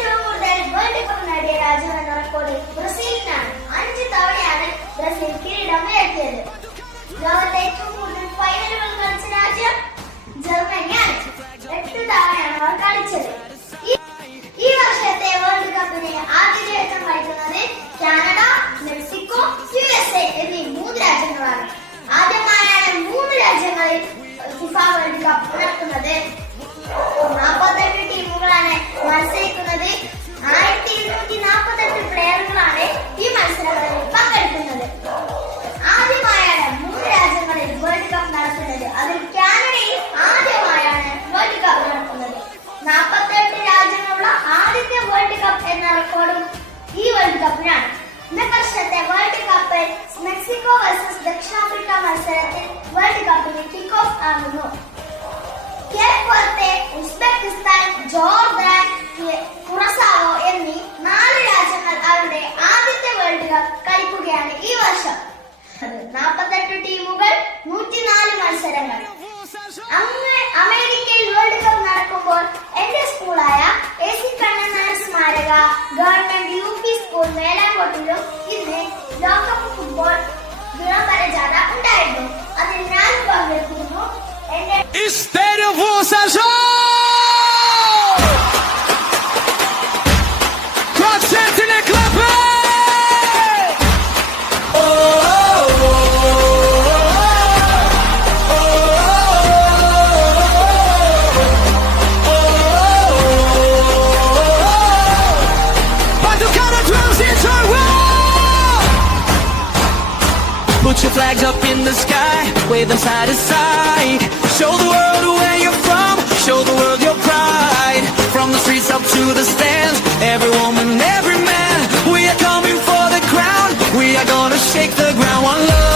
ഏറ്റവും കൂടുതൽ world cup നേടിയ രാജ്യം എന്ന റെക്കോർഡ് ബ്രസീലിനാണ്. 5 തവണയാണ് ബ്രസീൽ കിരീടം ഉയർത്തിയത്. ലോകത്തെ ഏറ്റവും കൂടുതൽ ഫൈനലുകൾ കളിച്ച രാജ്യം ജർമ്മനിയാണ്. 8 തവണയാണ് അവർ കളിച്ചത്. ഈ വർഷത്തെ വേൾഡ് കപ്പിന് ആതിഥേയത്വം വഹിക്കുന്നത് കാനഡ, മെക്സിക്കോ, USA എന്നീ 3 രാജ്യങ്ങളാണ്. ആദ്യമായാണ് 3 രാജ്യങ്ങളിൽ ഫിഫ വേൾഡ് കപ്പ് നടക്കുന്നത്. 48 ടീമുകളാണ് മത്സരിക്കുന്നത്. 1248 പ്ലെയറുകളാണ് ഈ മത്സരങ്ങളിൽ പങ്കെടുക്കുന്നത്. ആദ്യമായാണ് 3 രാജ്യങ്ങളിൽ വേൾഡ് കപ്പ് നടക്കുന്നത്. അതിൽ കാനഡയിൽ ആദ്യമായാണ് വേൾഡ് കപ്പ് നടക്കുന്നത്. 48 രാജ്യങ്ങളുള്ള ആദ്യത്തെ വേൾഡ് കപ്പ് എന്ന റെക്കോർഡും ഈ വേൾഡ് കപ്പിനാണ്. ഈ വർഷത്തെ വേൾഡ് കപ്പിൽ മെക്സിക്കോ വേഴ്സസ് ദക്ഷിണാഫ്രിക്ക മത്സരത്തിൽ വേൾഡ് കപ്പിന് കിക്ക് ഓഫ് ആകുന്നു. കേപ്പ് വെർദെ, ഉസ്ബെക്കിസ്ഥാൻ, ജോർദാൻ, കുറസാവോ എന്നീ 4 രാജ്യങ്ങൾ അവരുടെ ആദ്യത്തെ വേൾഡ് കപ്പ് കളിക്കുകയാണ് ഈ വർഷം. 48 ടീമുകൾ, 104 മത്സരങ്ങൾ. അമേരിക്കയിൽ വേൾഡ് കപ്പ് നടക്കുമ്പോൾ എന്റെ സ്കൂളായ AC കണ്ണൻ നായർ സ്മാരക ഗവൺമെന്റ് UP സ്കൂൾ മേലാങ്കോട്ടിലും ഇന്ന് ലോകകപ്പ് ഫുട്ബോൾ വിളംബര ജാഥ ഉണ്ടായിരുന്നു. അതിൽ ഞാൻ പങ്കെടുക്കുന്നു. Put your flags up in the sky, wave them side to side. Show the world where you're from, show the world your pride. From the streets up to the stands, every woman, every man, we are coming for the crown. We are gonna shake the ground. One love.